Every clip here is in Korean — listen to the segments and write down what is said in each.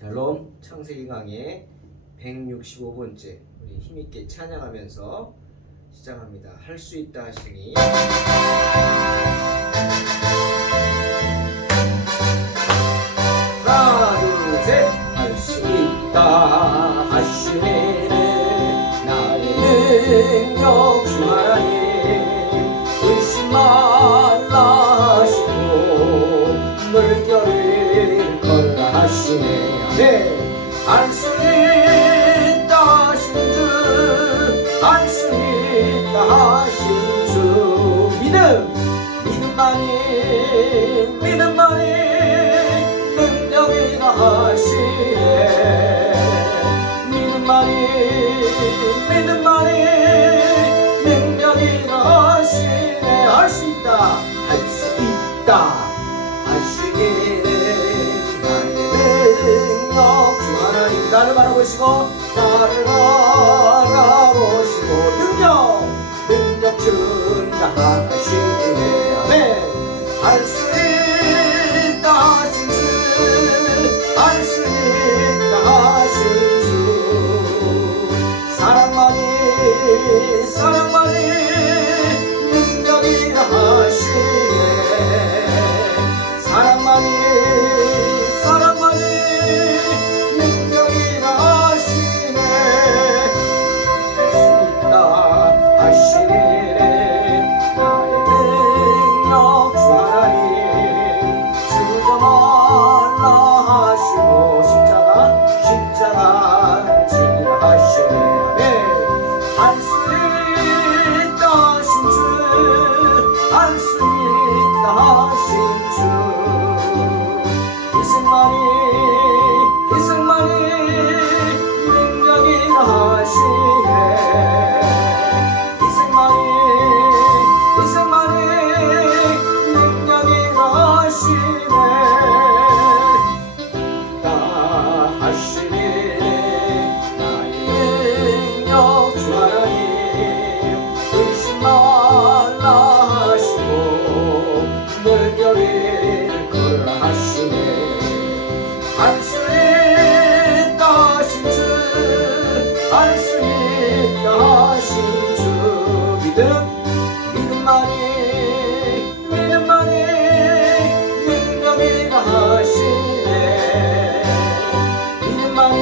샬롬 창세기 강의 165번째 우리 힘있게 찬양하면서 시작합니다. 할 수 있다 하시니 하나 둘 셋 할 수 있다 하시니 나의 능력 주 하나님 의심 말라 하시고 물결을 걸라 하시네. 할 수 있다 하신 주, 할 수 있다 하신 주, 믿음만이 능력이라 하시네. 믿음만이 능력이라 하시네. 할 수 있다 하시기를 나를 바라보시고 능력 준다 하시네. 아멘. 할 수 있다 하신 주, 할 수 있다 하신 주, 사랑만이 능력이라 하시네. 사랑만이 능력이라 하시네. 할 수 있다 하시네. 나의 능력 주 하나님 주저 말라 하시고 십자가를 지니라 하시네. 할 수 있다 하신 주, 할 수 있다 하신 주, 희생만이 능력이라 하시네. 희생만이 능력이라 하시네. 다 하시네. 나의 능력 주 하나님 의심 말라 하시고 물결을 걸라 하시네. 할 수 있다 하신 주, 할 수 있다 하신 주, 믿음만이 능력이라 하시네. 믿음만이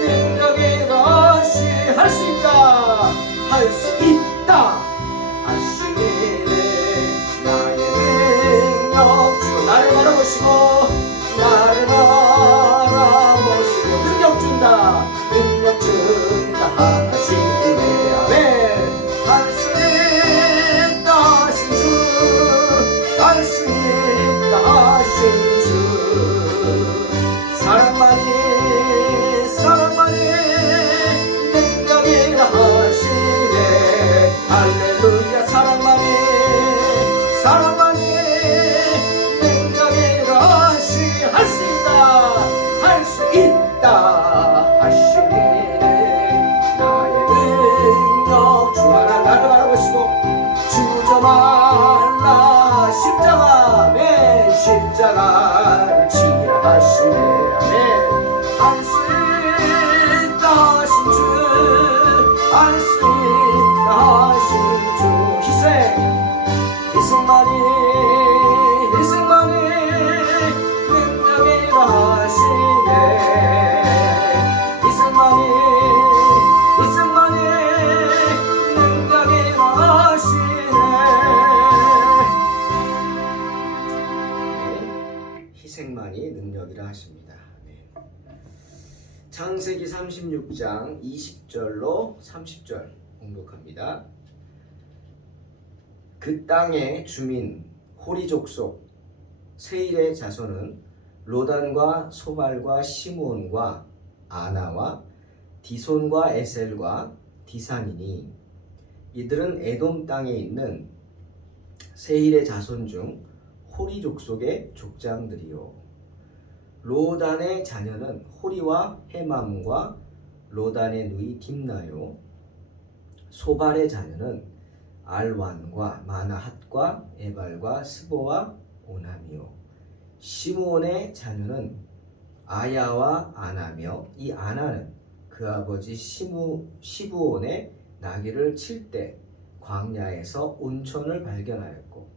능력이라 하시네. 할 수 있다 하시네. 나의 능력 주, 나를 바라보시고 능력 준다 하시네. 아멘. 할 수 있다 하신 주, 할 수 있다 하신 주, 사랑만이 능력이라 하시네. 할렐루야. 사랑만이 능력이라 하시네. 할 수 있다 하시네. 나의 능력 주 하나 나를 바라보시고 주저 말라 십자가를 지니라 하시네. 아멘. 할 수 있다 하신 주, 할 수 있다 하신 주, 희생만이 능력이라 하시네. 희생만이 능력이라 하시네. 희생만이 능력이라 하십니다. 창세기 36장 20절로 30절 공독합니다. 그 땅의 주민 호리 족속 세일의 자손은 로단과 소발과 시므온과 아나와 디손과 에셀과 디산이니 이들은 에돔 땅에 있는 세일의 자손 중 호리 족속의 족장들이요. 로단의 자녀는 호리와 헤맘과 로단의 누이 딥나요. 소발의 자녀는 알완과 마나핫과 에발과 스보와 오남이요. 시므온의 자녀는 아야와 아나며 이 아나는 그 아버지 시브온의 나귀를 칠 때 광야에서 온천을 발견하였고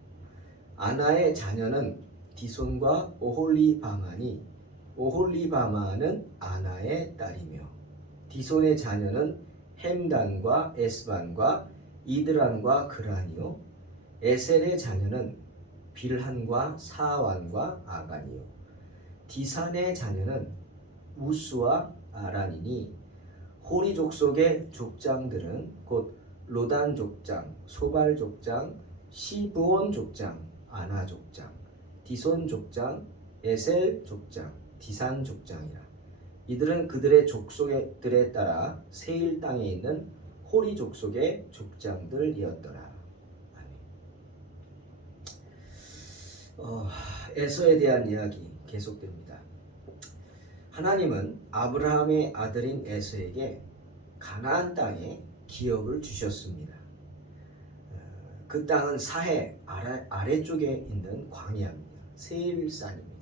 아나의 자녀는 디손과 오홀리바마니 오홀리바마는 아나의 딸이며 디손의 자녀는 햄단과 에스반과 이드란과 그란이요 에셀의 자녀는 빌한과 사완과 아간이요 디산의 자녀는 우스와 아란이니 호리 족속의 족장들은 곧 로단 족장, 소발 족장, 시브온 족장, 아나 족장, 디손 족장, 에셀 족장, 디산 족장이라. 이들은 그들의 족속들에 따라 세일 땅에 있는 호리 족속의 족장들이었더라. 에서에 대한 이야기 계속됩니다. 하나님은 아브라함의 아들인 에서에게 가나안 땅에 기업을 주셨습니다. 그 땅은 사해 아래쪽에 있는 광야입니다. 세일산입니다.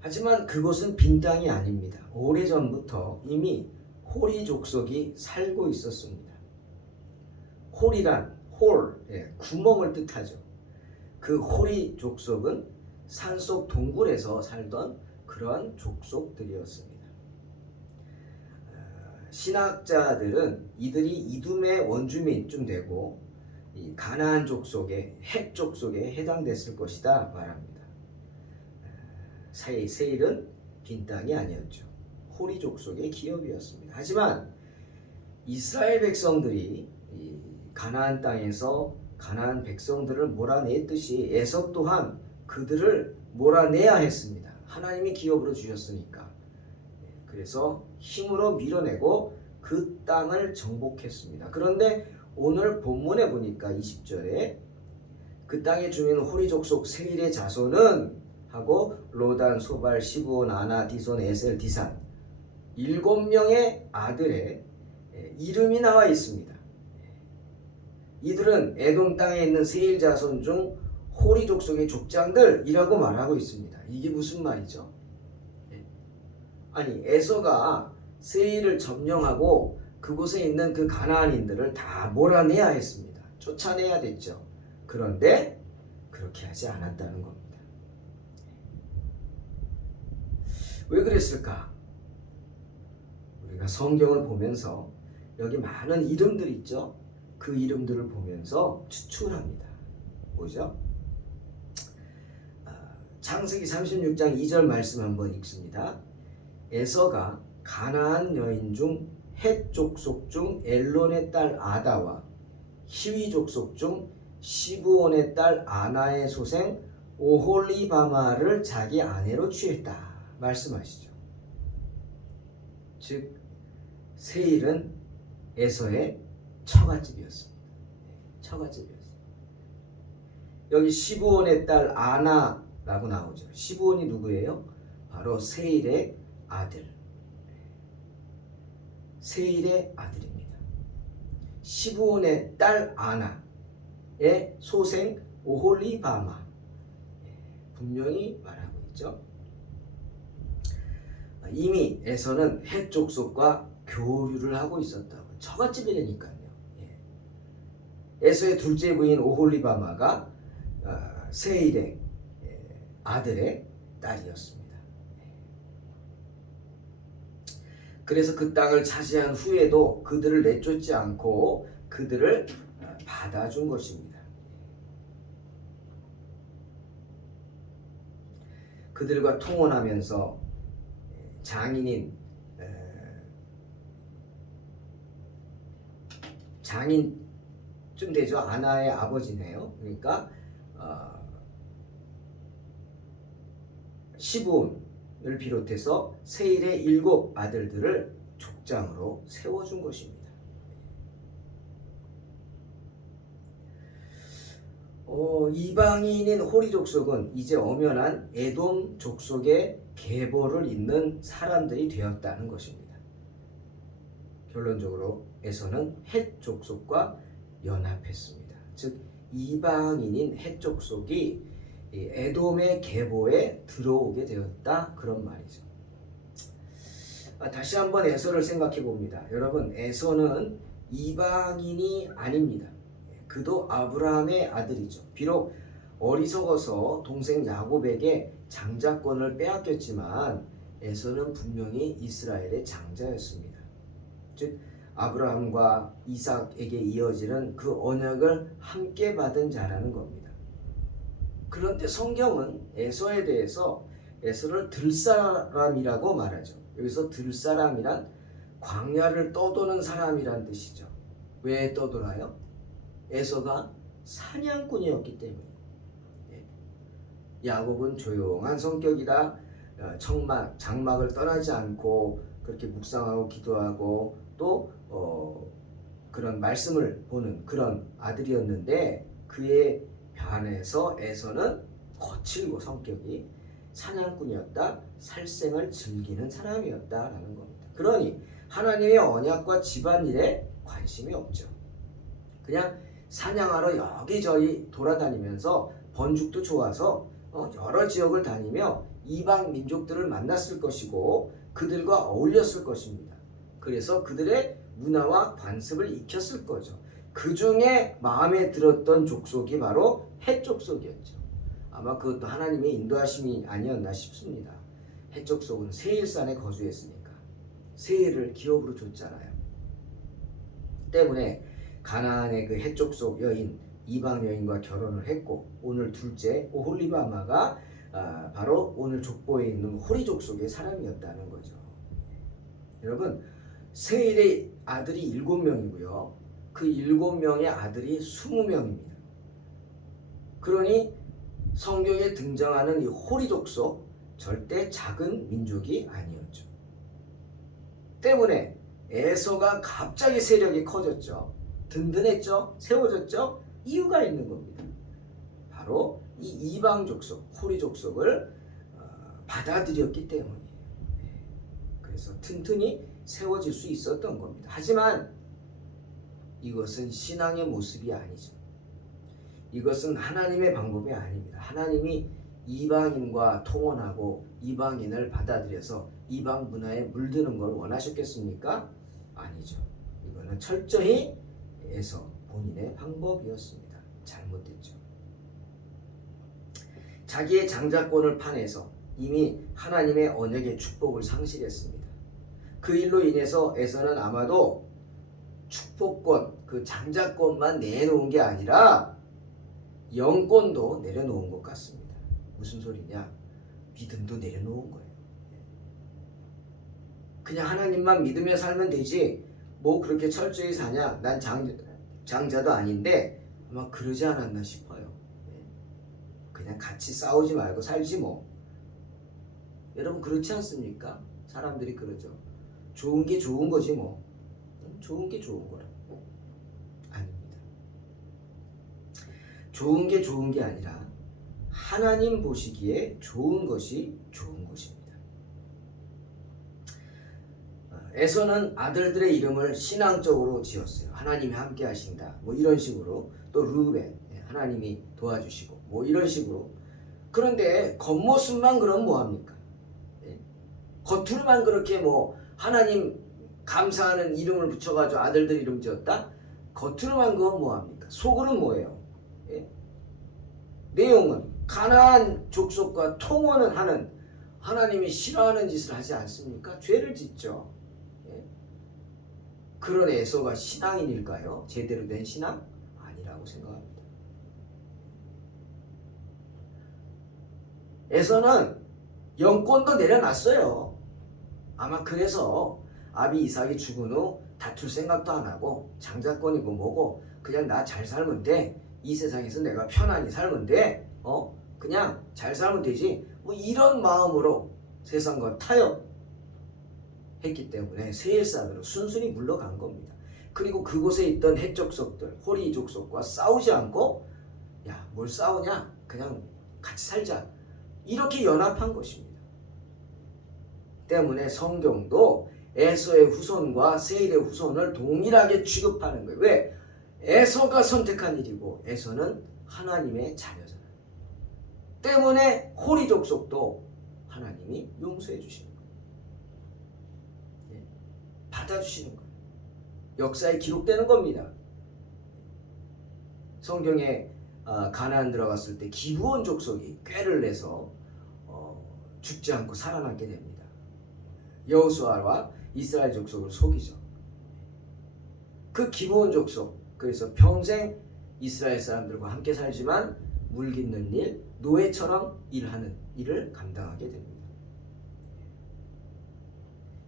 하지만 그곳은 빈 땅이 아닙니다. 오래전부터 이미 호리 족속이 살고 있었습니다. 홀이란 구멍을 뜻하죠. 그 호리 족속은 산속 동굴에서 살던 그런 족속들이었습니다. 신학자들은 이들이 이둠의 원주민쯤 되고 이 가나안 족속의 헷 족속에 해당됐을 것이다 말합니다. 세일은 빈 땅이 아니었죠. 호리 족속의 기업이었습니다. 하지만 이스라엘 백성들이 이 가나안 땅에서 가나안 백성들을 몰아냈듯이 에서 또한 그들을 몰아내야 했습니다. 하나님이 기업으로 주셨으니까. 그래서 힘으로 밀어내고 그 땅을 정복했습니다. 그런데 오늘 본문에 보니까 20절에 그 땅의 주민 호리 족속 세일의 자손은 하고 로단, 소발, 시브온, 아나, 디손, 에셀, 디산 7명의 아들의 이름이 나와 있습니다. 이들은 에돔 땅에 있는 세일 자손 중 호리 족속의 족장들이라고 말하고 있습니다. 이게 무슨 말이죠? 아니 에서가 세일을 점령하고 그곳에 있는 그 가나안인들을 다 몰아내야 했습니다. 쫓아내야 됐죠. 그런데 그렇게 하지 않았다는 겁니다. 왜 그랬을까? 우리가 성경을 보면서 여기 많은 이름들 있죠? 그 이름들을 보면서 추측합니다. 뭐죠? 창세기 36장 2절 말씀 한번 읽습니다. 에서가 가나안 여인 중 헷 족속 중 엘론의 딸 아다와 히위 족속 중 시브온의 딸 아나의 소생 오홀리바마를 자기 아내로 취했다 말씀하시죠. 즉 세일은 에서의 처갓집이었습니다. 처갓집이었습니다. 여기 시브온의 딸 아나라고 나오죠. 시브온이 누구예요? 바로 세일의 아들. 세일의 아들입니다. 시브온의 딸 아나의 소생 오홀리바마. 분명히 말하고 있죠. 이미 에서는 헷 족속과 교류를 하고 있었다고. 처갓집이라니까요. 에서의 둘째 부인 오홀리바마가 세일의 아들의 딸이었습니다. 그래서 그 땅을 차지한 후에도 그들을 내쫓지 않고 그들을 받아준 것입니다. 그들과 통혼하면서 장인쯤 되죠. 아나의 아버지네요. 그러니까 시브온을 비롯해서 세일의 7 아들들을 족장으로 세워준 것입니다. 이방인인 호리 족속은 이제 엄연한 에돔 족속의 계보를 잇는 사람들이 되었다는 것입니다. 결론적으로 에서는 헷 족속과 연합했습니다. 즉 이방인인 헷 족속이 이 에돔의 계보에 들어오게 되었다, 그런 말이죠. 다시 한번 에서를 생각해 봅니다. 여러분, 에서는 이방인이 아닙니다. 그도 아브라함의 아들이죠. 비록 어리석어서 동생 야곱에게 장자권을 빼앗겼지만 에서는 분명히 이스라엘의 장자였습니다. 즉 아브라함과 이삭에게 이어지는 그 언약을 함께 받은 자라는 겁니다. 그런데 성경은 에서에 대해서 에서를 들사람이라고 말하죠. 여기서 들사람이란 광야를 떠도는 사람이란 뜻이죠. 왜 떠돌아요? 에서가 사냥꾼이었기 때문에. 야곱은 조용한 성격이다. 장막을 떠나지 않고 그렇게 묵상하고 기도하고 또 그런 말씀을 보는 그런 아들이었는데, 그에 반해서 에서는 거칠고 성격이 사냥꾼이었다. 살생을 즐기는 사람이었다라는 겁니다. 그러니 하나님의 언약과 집안일에 관심이 없죠. 그냥 사냥하러 여기저기 돌아다니면서 번죽도 좋아서 여러 지역을 다니며 이방 민족들을 만났을 것이고 그들과 어울렸을 것입니다. 그래서 그들의 문화와 관습을 익혔을 거죠. 그 중에 마음에 들었던 족속이 바로 헷 족속이었죠. 아마 그것도 하나님의 인도하심이 아니었나 싶습니다. 헷 족속은 세일산에 거주했으니까 세일을 기업으로 줬잖아요. 때문에 가나안의 그 헷 족속 여인, 이방 여인과 결혼을 했고, 오늘 둘째 오홀리바마가 바로 오늘 족보에 있는 호리 족속의 사람이었다는 거죠. 여러분, 세일의 아들이 7명이고요. 그 7명의 아들이 20명입니다. 그러니 성경에 등장하는 이 호리 족속, 절대 작은 민족이 아니었죠. 때문에 에서가 갑자기 세력이 커졌죠. 든든했죠. 세워졌죠. 이유가 있는 겁니다. 바로 이 이방 족속, 호리 족속을 받아들였기 때문이에요. 그래서 튼튼히 세워질 수 있었던 겁니다. 하지만 이것은 신앙의 모습이 아니죠. 이것은 하나님의 방법이 아닙니다. 하나님이 이방인과 통혼하고 이방인을 받아들여서 이방 문화에 물드는 걸 원하셨겠습니까? 아니죠. 이거는 철저히 에서 본인의 방법이었습니다. 잘못됐죠. 자기의 장자권을 파내서 이미 하나님의 언약의 축복을 상실했습니다. 그 일로 인해서 에서는 아마도 축복권, 그 장자권만 내놓은 게 아니라 영권도 내려놓은 것 같습니다. 무슨 소리냐? 믿음도 내려놓은 거예요. 그냥 하나님만 믿으며 살면 되지 뭐 그렇게 철저히 사냐? 난 장자도 아닌데 아마 그러지 않았나 싶어요. 그냥 같이 싸우지 말고 살지 뭐. 여러분 그렇지 않습니까? 사람들이 그러죠. 좋은 게 좋은 거지 뭐. 좋은 게 좋은 거라. 아닙니다. 좋은 게 좋은 게 아니라 하나님 보시기에 좋은 것이 좋은 것입니다. 에서는 아들들의 이름을 신앙적으로 지었어요. 하나님이 함께 하신다. 뭐 이런 식으로. 또 르우벤, 하나님이 도와주시고 뭐 이런 식으로. 그런데 겉모습만 그럼 뭐합니까? 겉으로만 그렇게 뭐 하나님 감사하는 이름을 붙여가지고 아들들 이름 지었다? 겉으로만 그건 뭐합니까? 속으로는 뭐예요? 내용은 가나안 족속과 통혼을 하는, 하나님이 싫어하는 짓을 하지 않습니까? 죄를 짓죠. 그런 에서가 신앙인일까요? 제대로 된 신앙? 아니라고 생각합니다. 에서는 영권도 내려놨어요. 아마 그래서 아비 이삭이 죽은 후 다툴 생각도 안 하고 장자권이고 뭐고 그냥 나 잘 살면 돼. 이 세상에서 내가 편안히 살면 돼. 그냥 잘 살면 되지. 뭐 이런 마음으로 세상과 타협했기 때문에 세일산으로 순순히 물러간 겁니다. 그리고 그곳에 있던 헷 족속들, 호리 족속과 싸우지 않고 야, 뭘 싸우냐? 그냥 같이 살자. 이렇게 연합한 것입니다. 때문에 성경도 에서의 후손과 세일의 후손을 동일하게 취급하는 거예요. 왜? 에서가 선택한 일이고 에서는 하나님의 자녀잖아요. 때문에 호리 족속도 하나님이 용서해 주시는 거예요. 받아주시는 거예요. 역사에 기록되는 겁니다. 성경에 가나안 들어갔을 때 기브온 족속이 꾀를 내서 죽지 않고 살아남게 됩니다. 여호수아와 이스라엘 족속을 속이죠. 그 기브온 족속, 그래서 평생 이스라엘 사람들과 함께 살지만 물 깃는 일, 노예처럼 일하는 일을 감당하게 됩니다.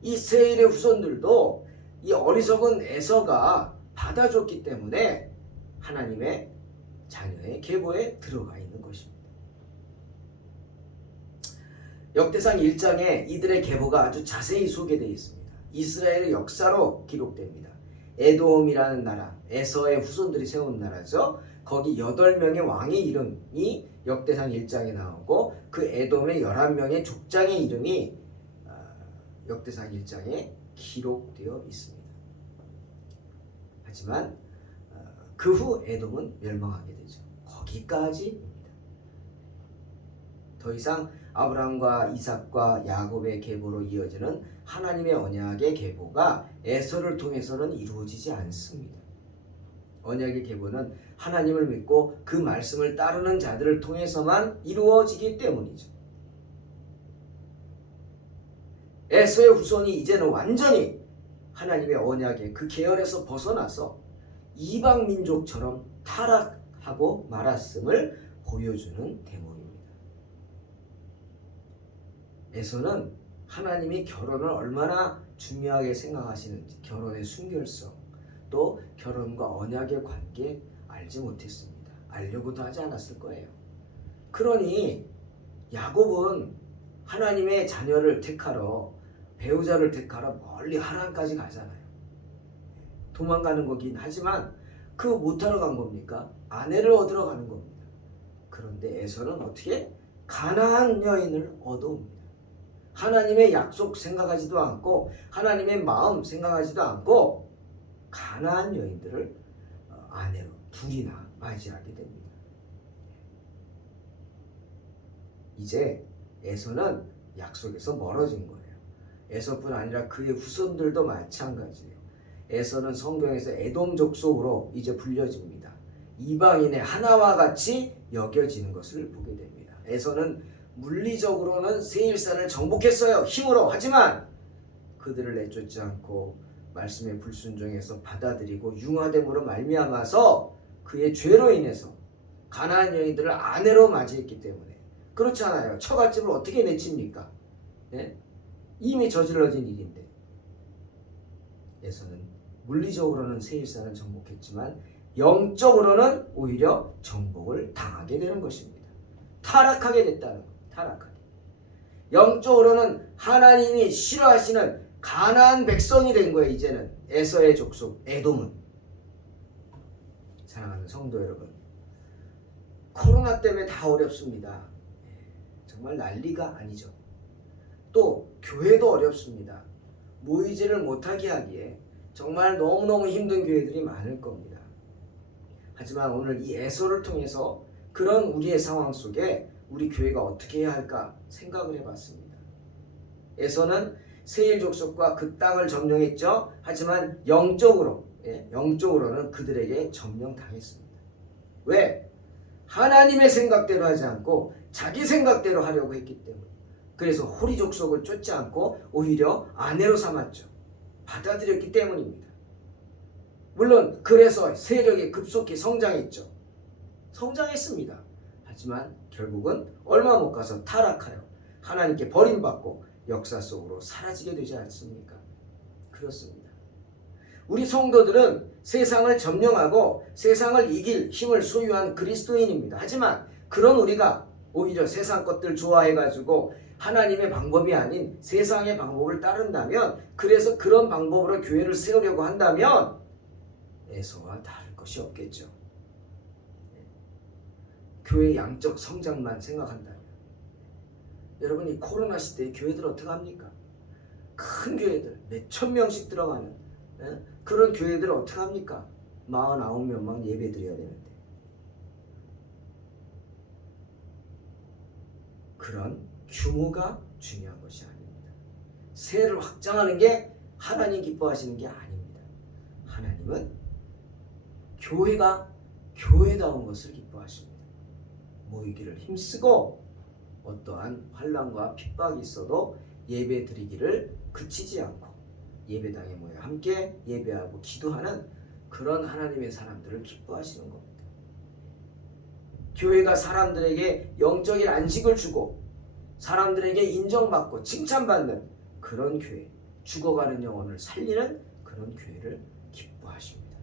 이 세일의 후손들도 이 어리석은 에서가 받아줬기 때문에 하나님의 자녀의 계보에 들어가 있는 것입니다. 역대상 1장에 이들의 계보가 아주 자세히 소개되어 있습니다. 이스라엘의 역사로 기록됩니다. 에돔이라는 나라, 에서의 후손들이 세운 나라죠. 거기 8명의 왕의 이름이 역대상 1장에 나오고 그 에돔의 11명의 족장의 이름이 역대상 1장에 기록되어 있습니다. 하지만 그 후 에돔은 멸망하게 되죠. 거기까지입니다. 더 이상 아브라함과 이삭과 야곱의 계보로 이어지는 하나님의 언약의 계보가 에서를 통해서는 이루어지지 않습니다. 언약의 계보는 하나님을 믿고 그 말씀을 따르는 자들을 통해서만 이루어지기 때문이죠. 에서의 후손이 이제는 완전히 하나님의 언약의 그 계열에서 벗어나서 이방 민족처럼 타락하고 말았음을 보여주는 대목입니다. 에서는 하나님이 결혼을 얼마나 중요하게 생각하시는지, 결혼의 순결성, 또 결혼과 언약의 관계 알지 못했습니다. 알려고도 하지 않았을 거예요. 그러니 야곱은 하나님의 자녀를 택하러, 배우자를 택하러 멀리 하란까지 가잖아요. 도망가는 거긴 하지만 그 못하러 간 겁니까? 아내를 얻으러 가는 겁니다. 그런데 에서는 어떻게? 가나안 여인을 얻어옵니다. 하나님의 약속 생각하지도 않고 하나님의 마음 생각하지도 않고 가나안 여인들을 아내로 둘이나 맞이하게 됩니다. 이제 에서는 약속에서 멀어진 거예요. 에서뿐 아니라 그의 후손들도 마찬가지예요. 에서는 성경에서 에돔 족속으로 이제 불려집니다. 이방인의 하나와 같이 여겨지는 것을 보게 됩니다. 에서는 물리적으로는 세일산을 정복했어요. 힘으로. 하지만 그들을 내쫓지 않고 말씀에 불순종해서 받아들이고 융화됨으로 말미암아서 그의 죄로 인해서 가나안 여인들을 아내로 맞이했기 때문에. 그렇잖아요. 처갓집을 어떻게 내칩니까? 네? 이미 저질러진 일인데. 에서는 물리적으로는 세일산을 정복했지만 영적으로는 오히려 정복을 당하게 되는 것입니다. 타락하게 됐다는 것. 타락하게. 영적으로는 하나님이 싫어하시는 가나안 백성이 된 거예요. 이제는 에서의 족속 에돔은. 사랑하는 성도 여러분, 코로나 때문에 다 어렵습니다. 정말 난리가 아니죠. 또 교회도 어렵습니다. 모이지를 못하게 하기에 정말 너무너무 힘든 교회들이 많을 겁니다. 하지만 오늘 이 에서를 통해서 그런 우리의 상황 속에 우리 교회가 어떻게 해야 할까 생각을 해봤습니다. 에서는 세일 족속과 그 땅을 점령했죠. 하지만 영적으로는 그들에게 점령당했습니다. 왜? 하나님의 생각대로 하지 않고 자기 생각대로 하려고 했기 때문에. 그래서 호리 족속을 쫓지 않고 오히려 아내로 삼았죠. 받아들였기 때문입니다. 물론 그래서 세력이 급속히 성장했죠. 성장했습니다. 하지만 결국은 얼마 못 가서 타락하여 하나님께 버림받고 역사 속으로 사라지게 되지 않습니까? 그렇습니다. 우리 성도들은 세상을 점령하고 세상을 이길 힘을 소유한 그리스도인입니다. 하지만 그런 우리가 오히려 세상 것들 좋아해가지고 하나님의 방법이 아닌 세상의 방법을 따른다면, 그래서 그런 방법으로 교회를 세우려고 한다면 에서와 다를 것이 없겠죠. 교회의 양적 성장만 생각한다면. 여러분, 이 코로나 시대에 교회들 어떻게 합니까? 큰 교회들 몇천 명씩 들어가는 그런 교회들 어떻게 합니까? 49명만 예배 드려야 되는데. 그런 규모가 중요한 것이 아닙니다. 세를 확장하는 게 하나님 기뻐하시는 게 아닙니다. 하나님은 교회가 교회다운 것을 기뻐하십니다. 모이기를 힘쓰고 어떠한 환난과 핍박이 있어도 예배 드리기를 그치지 않고 예배당에 모여 함께 예배하고 기도하는 그런 하나님의 사람들을 기뻐하시는 겁니다. 교회가 사람들에게 영적인 안식을 주고 사람들에게 인정받고 칭찬받는 그런 교회, 죽어가는 영혼을 살리는 그런 교회를 기뻐하십니다.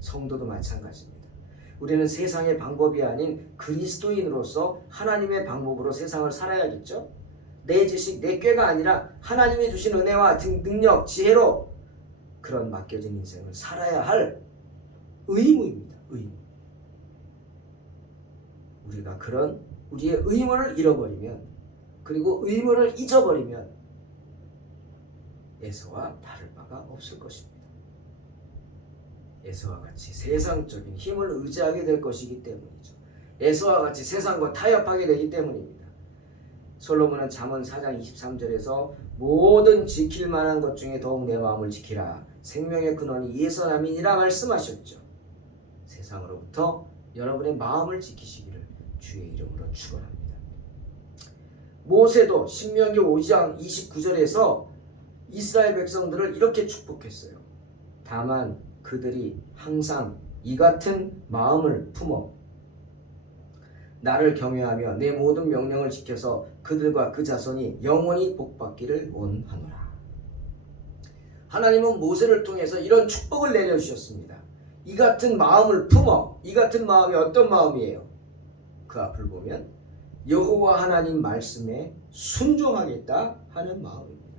성도도 마찬가지입니다. 우리는 세상의 방법이 아닌 그리스도인으로서 하나님의 방법으로 세상을 살아야겠죠. 내 지식, 내 꾀가 아니라 하나님이 주신 은혜와 능력, 지혜로 그런 맡겨진 인생을 살아야 할 의무입니다. 의무. 우리가 그런 우리의 의무를 잃어버리면, 그리고 의무를 잊어버리면 에서와 다를 바가 없을 것입니다. 에서와 같이 세상적인 힘을 의지하게 될 것이기 때문이죠. 에서와 같이 세상과 타협하게 되기 때문입니다. 솔로몬은 잠언 4장 23절에서 모든 지킬 만한 것 중에 더욱 내 마음을 지키라. 생명의 근원이 이에서 남이니라 말씀하셨죠. 세상으로부터 여러분의 마음을 지키시기를 주의 이름으로 축원합니다. 모세도 신명기 5장 29절에서 이스라엘 백성들을 이렇게 축복했어요. 다만 그들이 항상 이 같은 마음을 품어 나를 경외하며 내 모든 명령을 지켜서 그들과 그 자손이 영원히 복받기를 원하노라. 하나님은 모세를 통해서 이런 축복을 내려주셨습니다. 이 같은 마음을 품어. 이 같은 마음이 어떤 마음이에요? 그 앞을 보면 여호와 하나님 말씀에 순종하겠다 하는 마음입니다.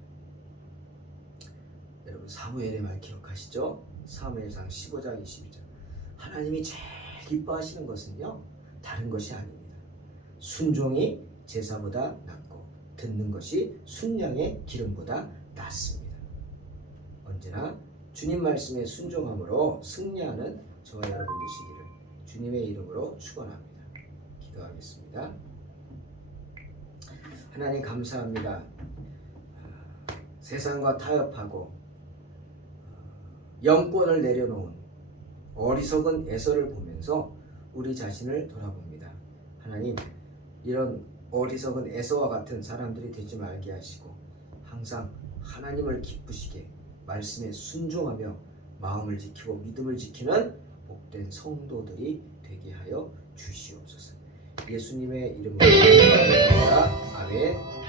여러분 사무엘의 말 기억하시죠? 사무엘상 15장 22절. 하나님이 제일 기뻐하시는 것은요, 다른 것이 아닙니다. 순종이 제사보다 낫고 듣는 것이 순양의 기름보다 낫습니다. 언제나 주님 말씀에 순종함으로 승리하는 저와 여러분 되시기를 주님의 이름으로 축원합니다. 기도하겠습니다. 하나님 감사합니다. 세상과 타협하고 영권을 내려놓은 어리석은 에서를 보면서 우리 자신을 돌아봅니다. 하나님, 이런 어리석은 에서와 같은 사람들이 되지 말게 하시고 항상 하나님을 기쁘시게 말씀에 순종하며 마음을 지키고 믿음을 지키는 복된 성도들이 되게 하여 주시옵소서. 예수님의 이름으로 기도합니다. 아멘.